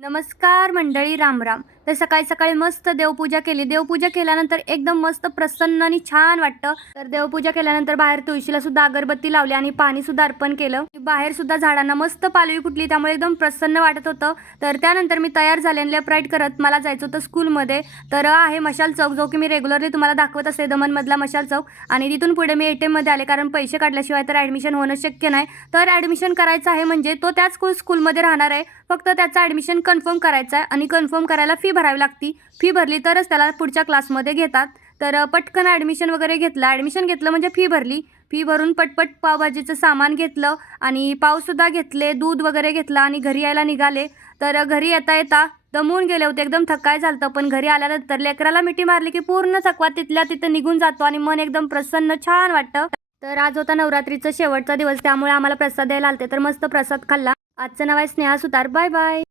नमस्कार मंडळी, रामराम. तर सकाळी सकाळी मस्त देवपूजा केली. देवपूजा केल्यानंतर एकदम मस्त प्रसन्न आणि छान वाटतं. तर देवपूजा केल्यानंतर बाहेर तुळशीला सुद्धा अगरबत्ती लावली आणि पाणी सुद्धा अर्पण केलं. बाहेर सुद्धा झाडांना मस्त पालवी फुटली, त्यामुळे एकदम प्रसन्न वाटत होतं. तर त्यानंतर मी तयार झाले आणि लेफ्ट राईट करत मला जायचं होतं स्कूलमध्ये. तर आहे मशाल चौक, जो की मी रेग्युलरली तुम्हाला दाखवत असते, दमनमधला मशाल चौक. आणि तिथून पुढे मी ATM मध्ये आले, कारण पैसे काढल्याशिवाय तर ॲडमिशन होणं शक्य नाही. तर ॲडमिशन करायचं आहे म्हणजे तो त्याच स्कूलमध्ये राहणार आहे, फक्त त्याचं ॲडमिशन कन्फर्म करायचं आहे आणि कन्फर्म करायला फी भरावी लागती. फी भरली तरच त्याला पुढच्या क्लासमध्ये घेतात. तर पटकन ॲडमिशन वगैरे घेतलं. ॲडमिशन घेतलं म्हणजे फी भरली. फी भरून पटपट पावभाजीचं सामान घेतलं आणि पावसुद्धा घेतले, दूध वगैरे घेतलं आणि घरी यायला निघाले. तर घरी येता येता दमून गेले होते, एकदम थकाय झालं. पण घरी आल्यानंतर लेकराला मिठी मारली की पूर्ण थकवा तिथल्या तिथं निघून जातो आणि मन एकदम प्रसन्न छान वाटतं. तर आज होता नवरात्रीचा शेवटचा दिवस, त्यामुळे आम्हाला प्रसाद द्यायला आलते. तर मस्त प्रसाद खाल्ला. आजचं नाव आहे स्नेहा सुतार. Bye bye.